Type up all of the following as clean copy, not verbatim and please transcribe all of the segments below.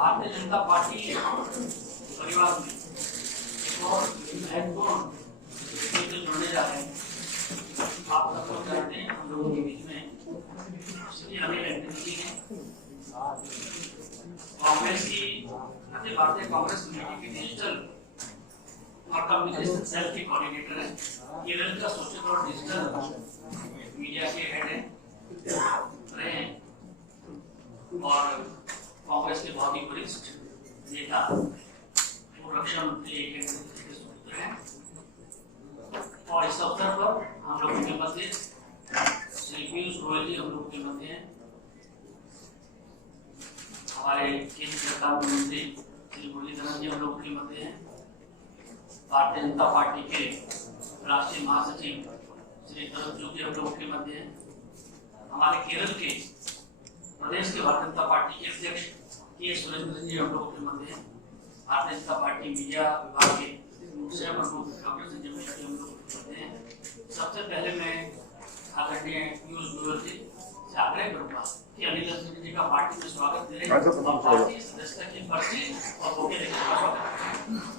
भारतीय जनता पार्टी परिवार में और महत्वपूर्ण जुड़ने जा रहे हैं। आप सब लोग जानते हैं हम लोगों के बीच में श्री अनिल जी हैं, कांग्रेस की अखिल भारतीय कांग्रेस कमेटी की डिजिटल और कम्युनिकेशन सेल के कोऑर्डिनेटर हैं। केरल का सोशल और डिजिटल मीडिया के हेड हैं रहे हैं और कांग्रेस के बहुत ही वरिष्ठ नेता और रक्षा मंत्री हैं। और इस अवसर पर हम लोगों के मध्य श्री पीयूष गोयल जी हम लोगों के मध्य हैं, हमारे केंद्र सरकार के मंत्री श्री मुरलीधरन जी हम लोगों के मध्य हैं, भारतीय जनता पार्टी के राष्ट्रीय महासचिव श्री तरुण जी हम लोगों के मध्य हैं, हमारे केरल के प्रदेश के भारतीय जनता पार्टी के अध्यक्ष के सुरेंद्र जी हम लोगों के मध्य हैं, भारतीय जनता पार्टी मीडिया विभाग के सह प्रमुख डॉक्टर संजय मिश्रा जी हम लोग करते हैं। सबसे पहले मैं आदरणीय पीयूष गोयल जी से आग्रह करूंगा कि अनिल जी का पार्टी में स्वागत करें और पार्टी सदस्यता की पर्ची और बुके लेकर स्वागत करें।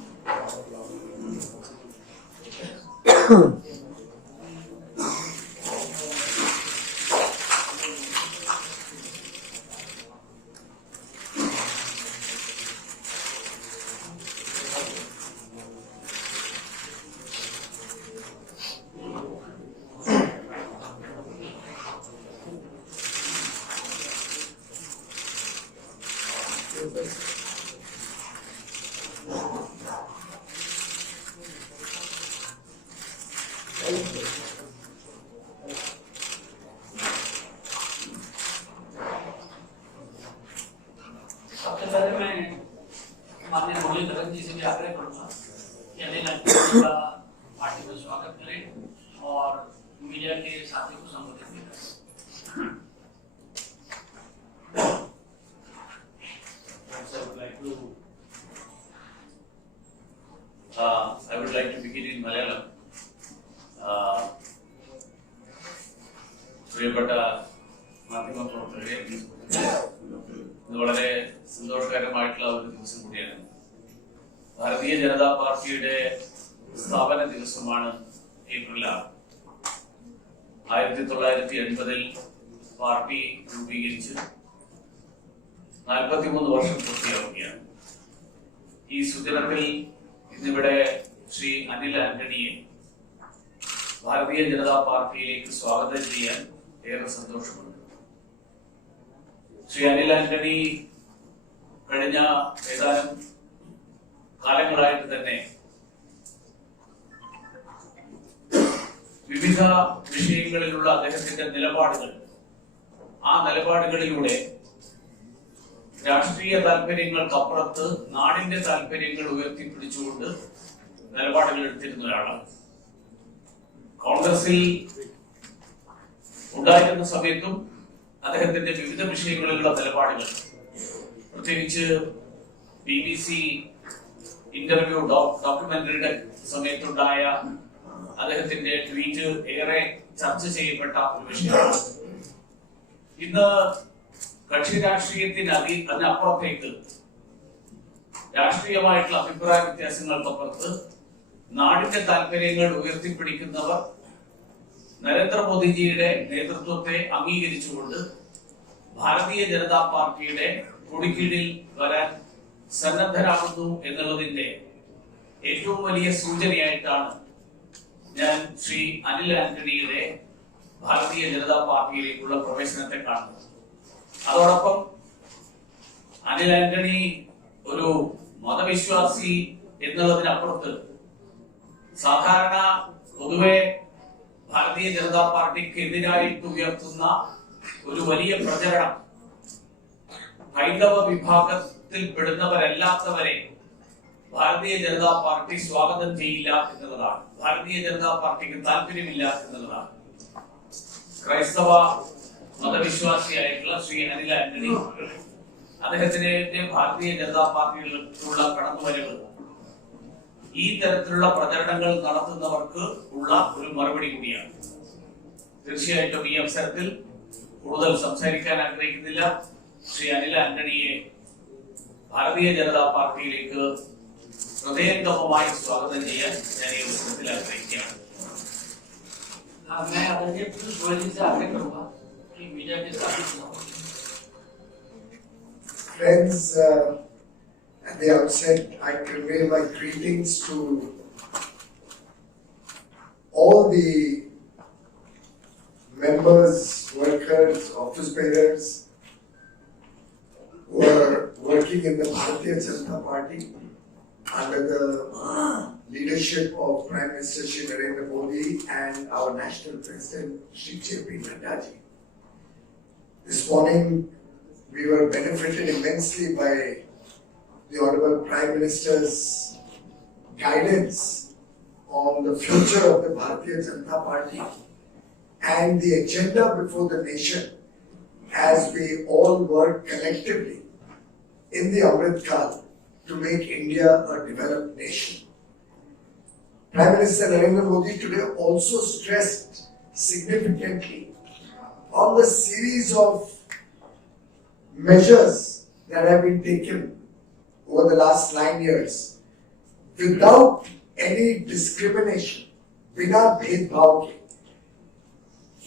सबसे पहले मैं माननीय मुरलीधरन जी से भी आग्रह करूंगा कि अनिल जी का पार्टी में स्वागत करें और मीडिया के साथी को संबोधित करें। I would like to begin in Malayalam. പ്രിയപ്പെട്ട മാധ്യമ പ്രവർത്തകരെ, ഇത് വളരെ സന്തോഷകരമായിട്ടുള്ള ഒരു ദിവസം കൂടിയാണ്. ഭാരതീയ ജനതാ പാർട്ടിയുടെ സ്ഥാപന ദിവസമാണ് ഏപ്രിൽ 6. 1980 പാർട്ടി രൂപീകരിച്ച് 43 വർഷം പൂർത്തിയാവുകയാണ്. ഈ സുദിനത്തിൽ ഇന്നിവിടെ ശ്രീ അനിൽ ആന്റണിയെ ഭാരതീയ ജനതാ പാർട്ടിയിലേക്ക് സ്വാഗതം ചെയ്യാൻ ഏറെ സന്തോഷമുണ്ട്. ശ്രീ അനിൽ ആന്റണി കഴിഞ്ഞ ഏതാനും കാലങ്ങളായിട്ട് തന്നെ വിവിധ വിഷയങ്ങളിലുള്ള അദ്ദേഹത്തിന്റെ നിലപാടുകൾ, ആ നിലപാടുകളിലൂടെ രാഷ്ട്രീയ താല്പര്യങ്ങൾക്കപ്പുറത്ത് നാടിന്റെ താല്പര്യങ്ങൾ ഉയർത്തിപ്പിടിച്ചുകൊണ്ട് നിലപാടുകൾ എടുത്തിരുന്ന ഒരാളാണ്. കോൺഗ്രസിൽ ഉണ്ടായിരുന്ന സമയത്തും അദ്ദേഹത്തിന്റെ വിവിധ വിഷയങ്ങളിലുള്ള നിലപാടുകൾ, പ്രത്യേകിച്ച് BBC ഇന്റർവ്യൂ ഡോക്യുമെന്ററിയുടെ സമയത്തുണ്ടായ അദ്ദേഹത്തിന്റെ ട്വീറ്റ് ഏറെ ചർച്ച ചെയ്യപ്പെട്ട ഒരു വിഷയമാണ്. ഇന്ന് കക്ഷി അതിനപ്പുറത്തേക്ക് രാഷ്ട്രീയമായിട്ടുള്ള അഭിപ്രായ വ്യത്യാസങ്ങൾക്കപ്പുറത്ത് നാടിന്റെ താല്പര്യങ്ങൾ ഉയർത്തിപ്പിടിക്കുന്നവർ നരേന്ദ്രമോദിജിയുടെ നേതൃത്വത്തെ അംഗീകരിച്ചുകൊണ്ട് ഭാരതീയ ജനതാ പാർട്ടിയുടെ കൊടിക്കീഴിൽ വരാൻ സന്നദ്ധരാകുന്നു എന്നുള്ളതിന്റെ ഏറ്റവും വലിയ സൂചനയായിട്ടാണ് ഞാൻ ശ്രീ അനിൽ ആന്റണിയുടെ ഭാരതീയ ജനതാ പാർട്ടിയിലേക്കുള്ള പ്രവേശനത്തെ കാണുന്നത്. അതോടൊപ്പം അനിൽ ആന്റണി ഒരു മതവിശ്വാസി എന്നുള്ളതിനപ്പുറത്ത് സാധാരണ പൊതുവെ ഭാരതീയ ജനതാ പാർട്ടിക്കെതിരായിട്ട് ഉയർത്തുന്ന ഒരു വലിയ പ്രചരണം ഹൈന്ദവ വിഭാഗത്തിൽ പെടുന്നവരല്ലാത്തവരെ ഭാരതീയ ജനതാ പാർട്ടി സ്വാഗതം ചെയ്യില്ല എന്നുള്ളതാണ്. ഭാരതീയ ജനതാ പാർട്ടിക്ക് താല്പര്യമില്ല എന്നുള്ളതാണ്. ക്രൈസ്തവ മതവിശ്വാസിയായിട്ടുള്ള ശ്രീ അനിൽ ആന്റണി അദ്ദേഹത്തിന്റെ ഭാരതീയ ജനതാ പാർട്ടിയിലുള്ള കടന്നുവരവ് ഈ തരത്തിലുള്ള പ്രചരണങ്ങൾ നടത്തുന്നവർക്ക് ഉള്ള ഒരു മറുപടി കൂടിയാണ്. തീർച്ചയായിട്ടും ഈ അവസരത്തിൽ കൂടുതൽ സംസാരിക്കാൻ ആഗ്രഹിക്കുന്നില്ല. ശ്രീ അനിൽ ആന്റണിയെ ഭാരതീയ ജനതാ പാർട്ടിയിലേക്ക് ഹൃദയംഗമമായി സ്വാഗതം ചെയ്യാൻ ഞാൻ ഈ അവസരത്തിൽ ആഗ്രഹിക്കുകയാണ്. मैं आदरणीय पीयूष गोयल जी से आग्रह करूंगा कि मीडिया के साथ Friends, at the outset, I convey my greetings to all the members, workers, office bearers who are working in the Bharatiya Janata Party under the leadership of Prime Minister Shri Narendra Modi and our National President Shri BJP Nadda ji. This morning, we were benefited immensely by the Honorable Prime Minister's guidance on the future of the Bharatiya Janata Party and the agenda before the nation as we all work collectively in the Amrit Kaal to make India a developed nation. Prime Minister Narendra Modi today also stressed significantly on the series of measures that have been taken over the last 9 years without any discrimination, bina bhedbhav ke,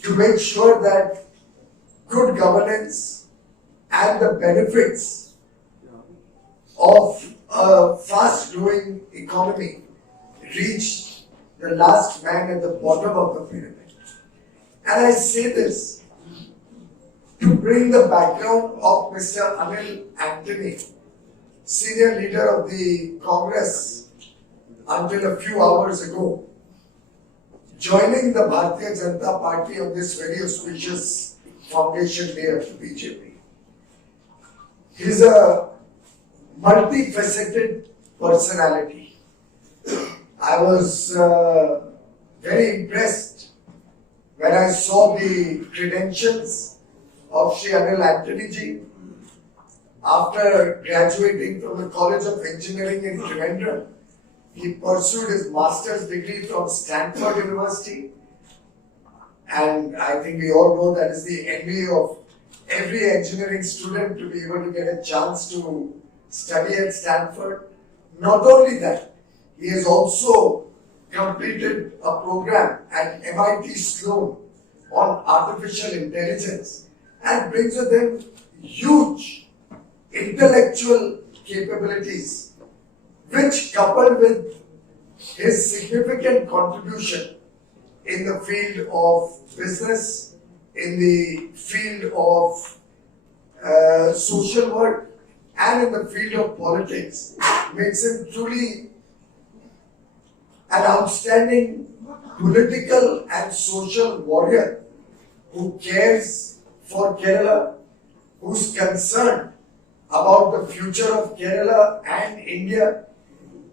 to make sure that good governance and the benefits of a fast-growing economy reach the last man at the bottom of the pyramid. And I say this to bring the background of Mr. Anil Antony, senior leader of the Congress until a few hours ago, joining the Bharatiya Janata Party on this very auspicious foundation day of the BJP. He is a multifaceted personality. I was very impressed when I saw the credentials of Shri Anil Antony ji. After graduating from the College of Engineering in Trivandrum, he pursued his master's degree from Stanford University. And I think we all know that is the envy of every engineering student to be able to get a chance to study at Stanford. Not only that, he has also completed a program at MIT Sloan on artificial intelligence and brings with him huge intellectual capabilities, which coupled with his significant contribution in the field of business, in the field of social work, and in the field of politics, makes him truly an outstanding political and social warrior who cares for Kerala, who's concerned about the future of Kerala and India,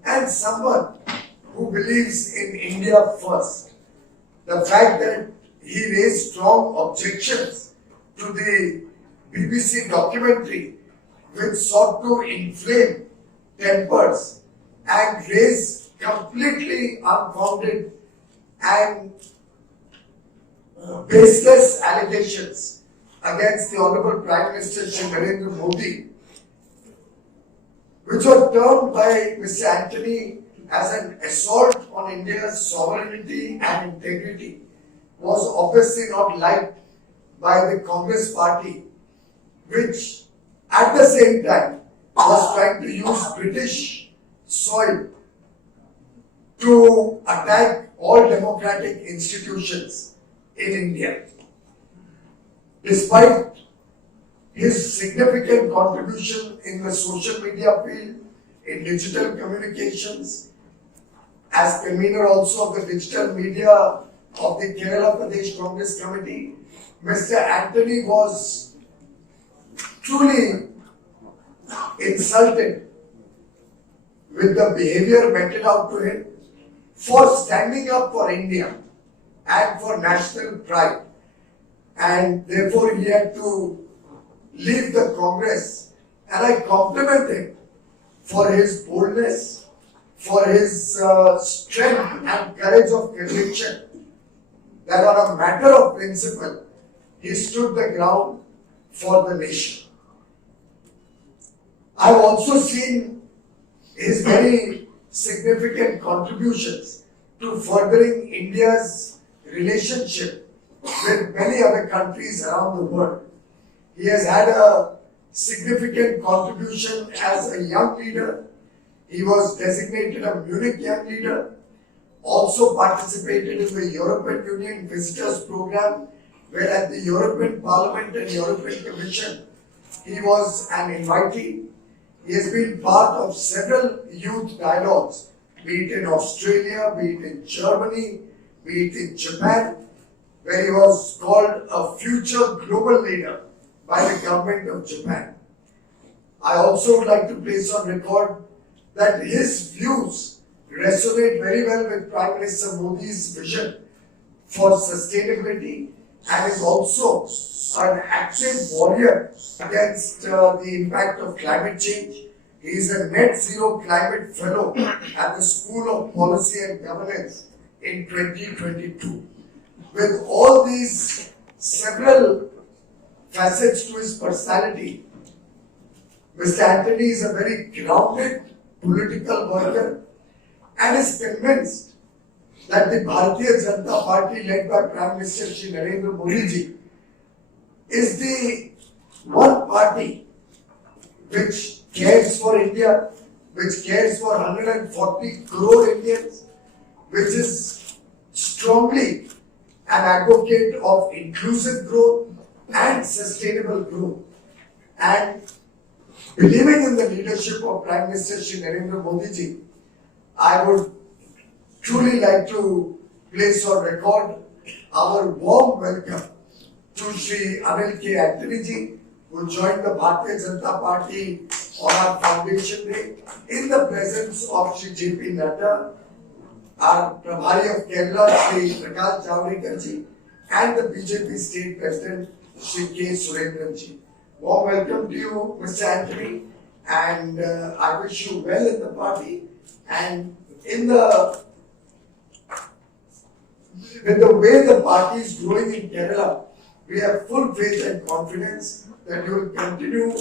and someone who believes in India first. The fact that he raised strong objections to the BBC documentary which sought to inflame tempers and raise completely unfounded and baseless allegations against the Honorable Prime Minister Shri Narendra Modi, which were termed by Mr. Antony as an assault on India's sovereignty and integrity, was obviously not liked by the Congress party, which at the same time was trying to use British soil to attack all democratic institutions in India. Despite his significant contribution in the social media field, in digital communications, as convener also of the digital media of the Kerala Pradesh Congress Committee. Mr. Anthony was truly insulted with the behavior meted out to him for standing up for India and for national pride. And therefore he had to leave the Congress. And I compliment him for his boldness, for his strength and courage of conviction, that on a matter of principle, he stood the ground for the nation. I've also seen his very significant contributions to furthering India's relationship with many other countries around the world. He has had a significant contribution as a young leader. He was designated a Munich Young Leader, also participated in the European Union Visitors Program, where at the European Parliament and European Commission, he was an invitee. He has been part of several youth dialogues, be it in Australia, be it in Germany, be it in Japan, where he was called a future global leader by the government of Japan. I also would like to place on record that his views resonate very well with Prime Minister Modi's vision for sustainability, and is also an active warrior against the impact of climate change. He is a net zero climate fellow at the School of Policy and Governance in 2022. With all these several facets to his personality, Mr. Anthony is a very grounded political worker and is convinced that the Bharatiya Janata Party led by Prime Minister Shri Narendra Modi ji is the one party which cares for India, which cares for 140 crore Indians, which is strongly an advocate of inclusive growth and sustainable growth. And believing in the leadership of Prime Minister Shri Narendra Modi ji, I would truly like to place on record our warm welcome to Shri Anil K. Anthony ji, who joined the Bharatiya Janata Party on our foundation day, in the presence of Shri J.P. Nadda, our Prabhari of Kerala, Shri Prakash Javadekar ji, and the BJP State President, Shri K. Surendran ji. Warm welcome to you, Mr. Anthony, and I wish you well in the party, and with the way the party is growing in Kerala, we have full faith and confidence that you will continue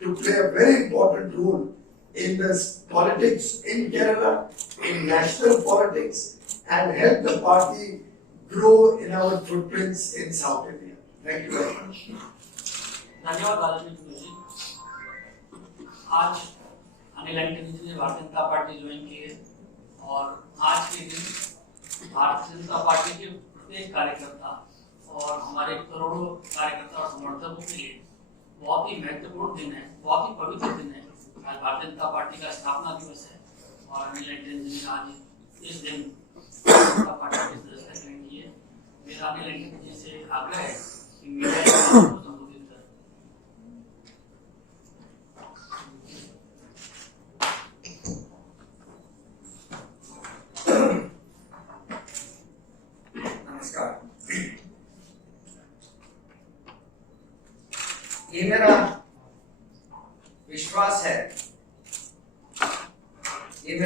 to play a very important role in this politics in Kerala, in national politics, and help the party grow in our footprints in South India. Thank you very much. धन्यवाद बालाजी जी। आज Anil Antony जी ने भारतीय Janata party join की है और आज के दिन भारतीय जनता पार्टी के प्रत्येक कार्यकर्ता और हमारे करोड़ों कार्यकर्ता और समर्थकों के लिए बहुत ही महत्वपूर्ण दिन है, बहुत ही पवित्र दिन है। आज भारतीय जनता पार्टी का स्थापना दिवस है और अनिल एंटनी जी ने आज इस दिन भारतीय जनता पार्टी की सदस्यता ग्रहण की है। मेरा अनिल एंटनी जी से आग्रह है कि मीडिया को संबोधित करें। ये मेरा विश्वास है कि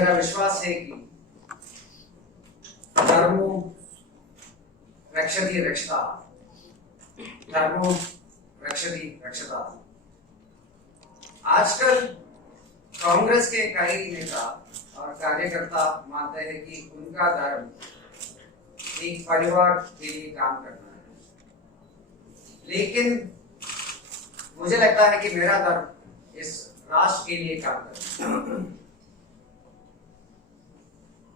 धर्मो रक्षति रक्षता, धर्मो रक्षति रक्षता। आजकल कांग्रेस के कई नेता और कार्यकर्ता मानते हैं कि उनका धर्म एक परिवार के लिए काम करना है, लेकिन मुझे लगता है कि मेरा धर्म इस राष्ट्र के लिए काम करता है।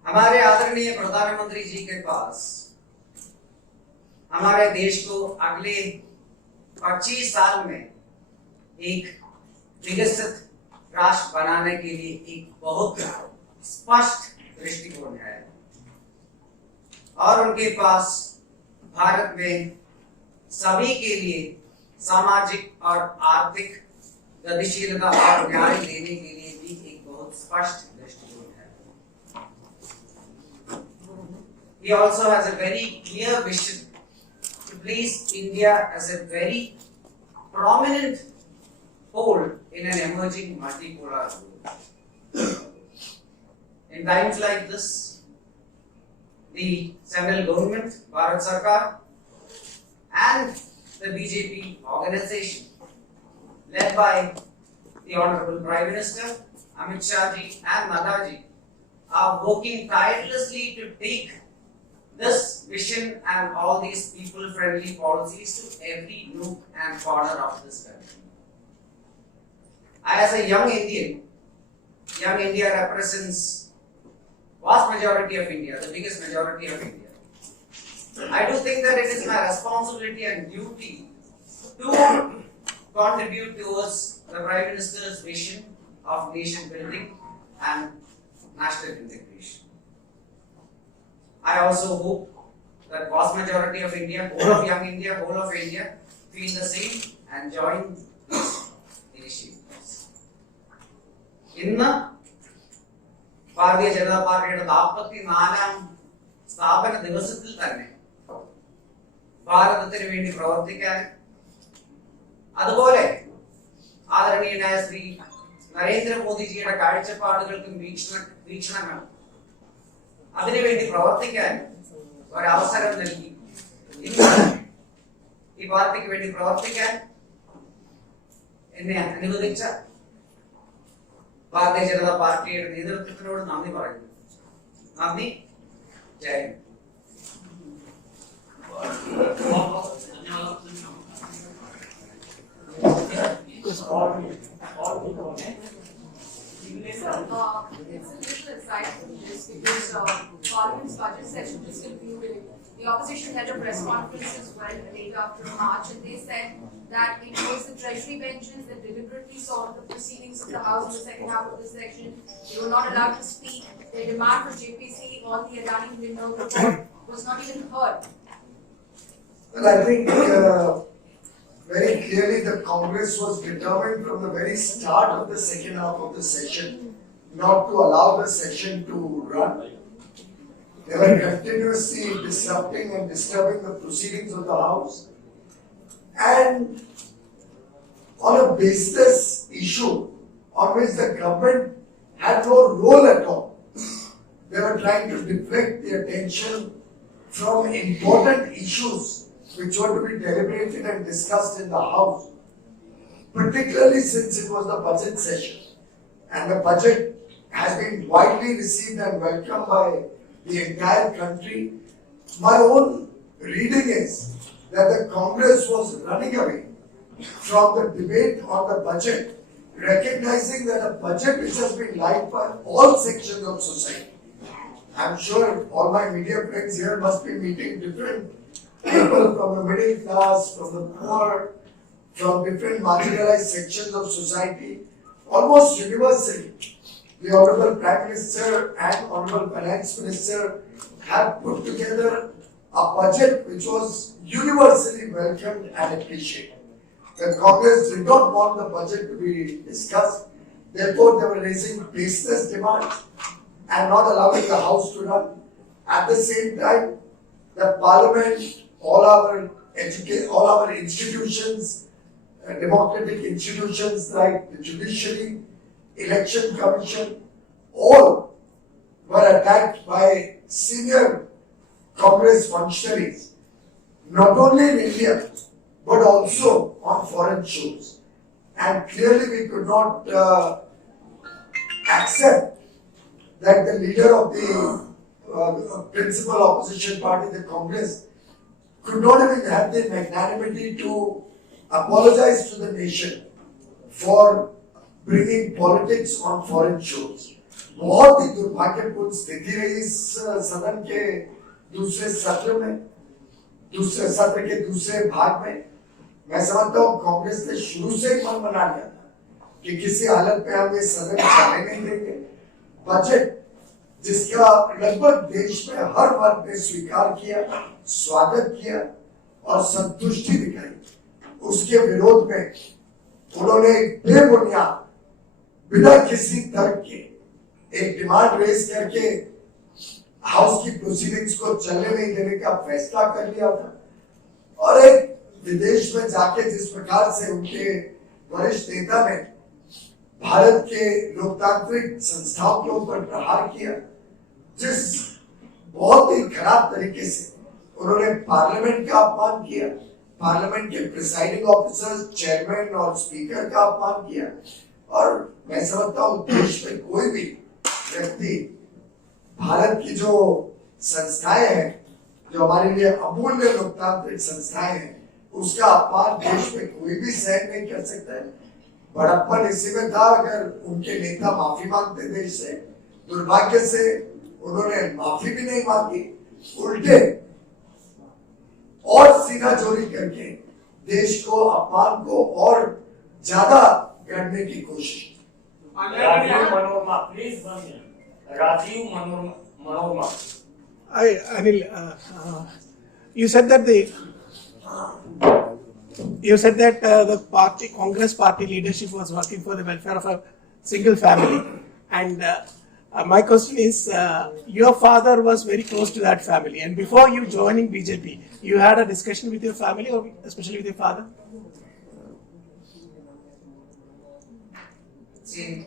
हमारे आदरणीय प्रधानमंत्री जी के पास हमारे देश को अगले 25 साल में एक विकसित राष्ट्र बनाने के लिए एक बहुत स्पष्ट दृष्टिकोण है और उनके पास भारत में सभी के लिए सामाजिक और आर्थिक गतिशीलता और न्याय देने के लिए भी एक बहुत स्पष्ट दृष्टिकोण है। He also has a very clear vision to place India as a very prominent pole in an emerging multipolar world. In times like this, the central government, Bharat Sarkar, and the BJP organization, led by the Honorable Prime Minister, Amit Shah ji and Nada ji, are working tirelessly to take this vision and all these people-friendly policies to every nook and corner of this country. As a young India represents vast majority of India, the biggest majority of India. I do think that it is my responsibility and duty to contribute towards the Prime Minister's vision of nation building and national integration. I also hope that vast majority of India, whole of young India, whole of India, feel the same and join these initiatives. ഇന്ന് ഭാരതീയ ജനതാ പാർട്ടിയുടെ 44ാം സ്ഥാപന ദിവസത്തിൽ തന്നെ ഭാരതത്തിന് വേണ്ടി പ്രവർത്തിക്കാൻ അതുപോലെ ആദരണീയനായ ശ്രീ നരേന്ദ്രമോദിജിയുടെ കാഴ്ചപ്പാടുകൾക്കും വീക്ഷണങ്ങളും അതിനുവേണ്ടി പ്രവർത്തിക്കാൻ ഒരവസരം നൽകി ഇന്ന് ഈ പാർട്ടിക്ക് വേണ്ടി പ്രവർത്തിക്കാൻ എന്നെ അനുവദിച്ച ഭാരതീയ ജനതാ പാർട്ടിയുടെ നേതൃത്വത്തിനോട് നന്ദി പറയുന്നു. നന്ദി. ജയ് Hind. It's a little exciting because Parliament's budget session is concluded. The opposition had a press conference as well late after March, and they said that it was the Treasury benches that deliberately sought the proceedings of the House in the second half of the session. They were not allowed to speak. Their demand for JPC on the Adani Windmill report was not even heard. Well, I think very clearly the Congress was determined from the very start of the second half of the session not to allow the session to run. They were continuously disrupting and disturbing the proceedings of the House. And on a baseless issue on which the government had no role at all, they were trying to deflect the attention from important issues which were to be deliberated and discussed in the House, particularly since it was the budget session. And the budget has been widely received and welcomed by the entire country. My own reading is that the Congress was running away from the debate on the budget, recognizing that a budget which has been liked by all sections of society. I'm sure all my media friends here must be meeting different people from the middle class, from the poor, from different marginalized sections of society, almost universally. The Honorable Prime Minister and Honorable Finance Minister have put together a budget which was universally welcomed and appreciated. The Congress did not want the budget to be discussed, therefore they were raising baseless demands and not allowing the House to run. At the same time, the Parliament, all our institutions, democratic institutions like the judiciary, election commission, all were attacked by senior Congress functionaries, not only in India, but also on foreign shores. And clearly we could not accept that the leader of the principal opposition party, the Congress, could not even have the magnanimity to apologize to the nation for bringing politics on foreign shores. बहुत ही दुर्भाग्यपूर्ण स्थिति रही इस सदन के दूसरे सत्र के दूसरे भाग में। मैं समझता हूँ कांग्रेस ने शुरू से ही मन बना लिया था कि किसी हालत में हम ये सदन चलाने नहीं देंगे। बजट जिसका लगभग देश में हर वर्ग ने स्वीकार किया, स्वागत किया और संतुष्टि दिखाई, उसके विरोध में उन्होंने बेबुनियाद बिना किसी तर्क के एक डिमांड रेज करके हाउस की प्रोसीडिंग्स को चलने नहीं देने का फैसला कर लिया था। और एक विदेश में जाके जिस प्रकार से उनके वरिष्ठ नेता ने भारत के लोकतांत्रिक संस्थाओं के ऊपर प्रहार किया, जिस बहुत ही खराब तरीके से उन्होंने पार्लियामेंट का अपमान किया, पार्लियामेंट के प्रिसाइडिंग ऑफिसर्स, चेयरमैन और स्पीकर का अपमान किया। और मैं समझता हूँ देश में कोई भी व्यक्ति भारत की जो संस्थाएं हैं, जो हमारे लिए अमूल्य लोकतांत्रिक संस्थाएं हैं, उसका अपमान देश में कोई भी सहन नहीं कर सकता है। बड़प्पन इसी में था अगर उनके नेता माफी मांगते देश से। दुर्भाग्य से उन्होंने माफी भी नहीं मांगी, उल्टे और सीना चोरी करके देश को, अपमान को और ज्यादा गढ़ने की कोशिश। Rajiv Manorama, please Rajiv Manorama. Anil, you said that the party, Congress party leadership was working for the welfare of a single family, and my question is, your father was very close to that family, and before you joining BJP, you had a discussion with your family, or especially with your father? See,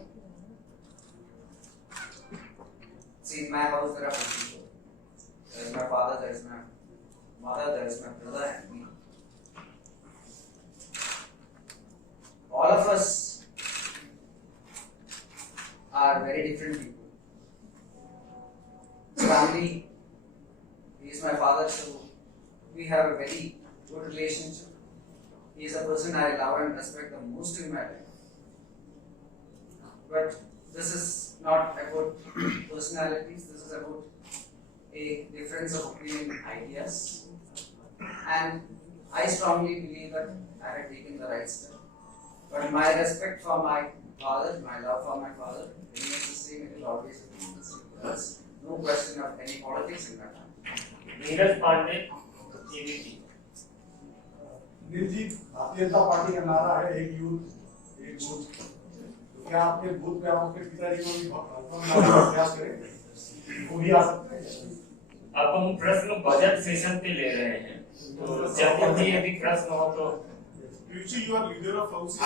in my house there are 4 people. There is my father, there is my mother, there is my brother and me. All of us are very different people. Family, he is my father, so we have a very good relationship. He is a person I love and respect the most in my life. But this is not about personalities, this is about a difference of opinion, ideas. And I strongly believe that I have taken the right step. But my respect for my father, my love for my father remains the same, it will always remain the same. There's no question of any politics in my family. Neeraj Pandey, ABP. Neel ji, Bharatiya Janata party का नारा है एक youth एक booth. तो क्या आपके booth पे आपके पिताजी को भी प्रयास करें? वो भी आ सकते हैं। अब हम प्रश्न बजट सेशन पे ले रहे हैं, तो जब भी यदि प्रश्न हो तो Usually you are leader of house. The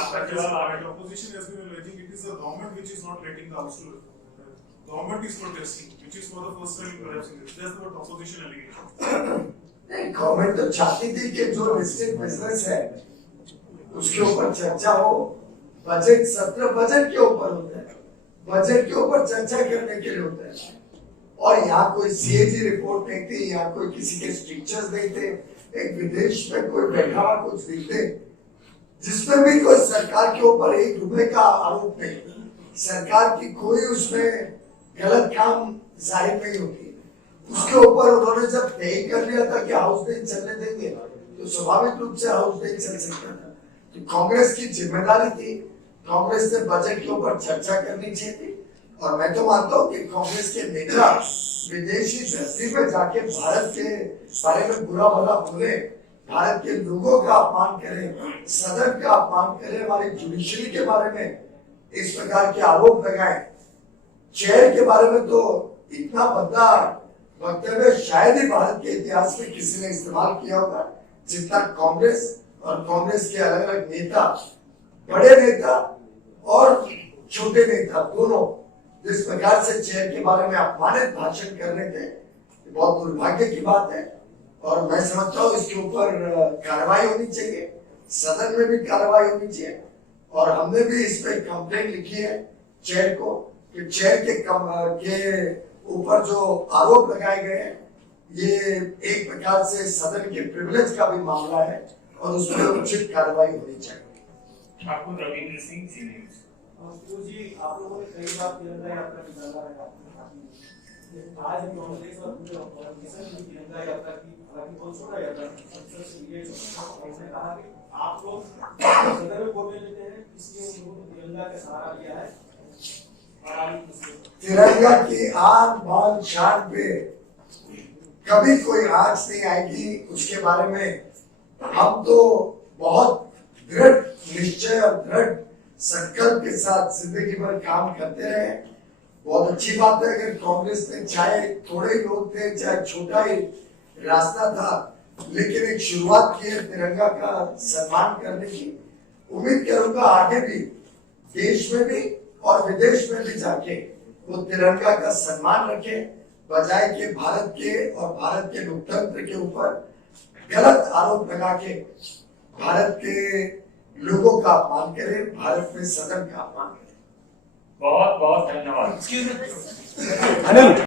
opposition has been alleging it is the government which is not letting the house to. Government is protesting, which is for the first time perhaps in this. That's what opposition allegation. नहीं, government तो चाहती थी कि जो listed business है उसके ऊपर चर्चा हो। बजट सत्र बजट के ऊपर होता है, बजट के ऊपर चर्चा करने के लिए होता है। और यहाँ कोई सीएजी रिपोर्ट नहीं थी, यहाँ कोई किसी के स्ट्रिक्चर्स नहीं थे। एक विदेश में कोई बैठा हुआ कुछ दिखते जिसमें भी कोई सरकार के ऊपर ₹1 का आरोप नहीं, सरकार की कोई उसमें गलत काम जाहिर नहीं होती, उसके ऊपर उन्होंने जब तय कर लिया था कि हाउस नहीं चलने देंगे, तो स्वाभाविक रूप से हाउस नहीं चल सकता था। तो कांग्रेस की जिम्मेदारी थी, कांग्रेस ने बजट के ऊपर चर्चा करनी चाहिए थी। और मैं तो मानता हूँ कि कांग्रेस के नेता विदेशी धरती पे जाके भारत के बारे में बुरा भला बोले, भारत के लोगों का अपमान करें, सदन का अपमान करें, हमारी जुडिशरी के बारे में इस प्रकार के आरोप लगाए, चेयर के बारे में तो इतना बदला वक्तव्य शायद ही भारत के इतिहास में किसी ने इस्तेमाल किया होगा जितना कांग्रेस और कांग्रेस के अलग अलग नेता, बड़े नेता और छोटे नेता दोनों जिस प्रकार से चेयर के बारे में अपमानित भाषण कर रहे थे, बहुत दुर्भाग्य की बात है। और मैं समझता हूँ इसके ऊपर कार्रवाई होनी चाहिए, सदन में भी कार्रवाई होनी चाहिए। और हमने भी इस पे कंप्लेंट लिखी है चेयर को कि चेयर के ऊपर जो आरोप लगाए गए हैं ये एक प्रकार से सदन के प्रिविलेज का भी मामला है और उस पर उचित कार्रवाई होनी चाहिए। ठाकुर रविंद्र सिंह जी, आप लोगों ने कई बार तिरंगा यात्रा निकाला है, आज कांग्रेस और पूरे ऑपोजिशन ने तिरंगा यात्रा की, हालांकि बहुत छोटा यात्रा, उसने कहा कि आप लोग सदन में बोलने देते हैं, इसलिए उन्होंने तिरंगा का सहारा लिया है और आप तिरंगा की आन बान शान पे कभी कोई आंच नहीं आएगी। उसके बारे में हम तो बहुत दृढ़ निश्चय और दृढ़ संकल्प के साथ जिंदगी भर काम करते रहे। बहुत अच्छी बात है अगर कांग्रेस में चाहे थोड़े ही लोग थे, चाहे छोटा ही रास्ता था, लेकिन एक शुरुआत की है तिरंगा का सम्मान करने की। उम्मीद करूंगा आगे भी देश में भी और विदेश में भी जाके वो तिरंगा का सम्मान रखे, बजाय के भारत के और भारत के लोकतंत्र के ऊपर गलत आरोप लगा के भारत के लोगों का अपमान करे, भारत में सदन का अपमान करे। बहुत बहुत धन्यवाद। Excuse me.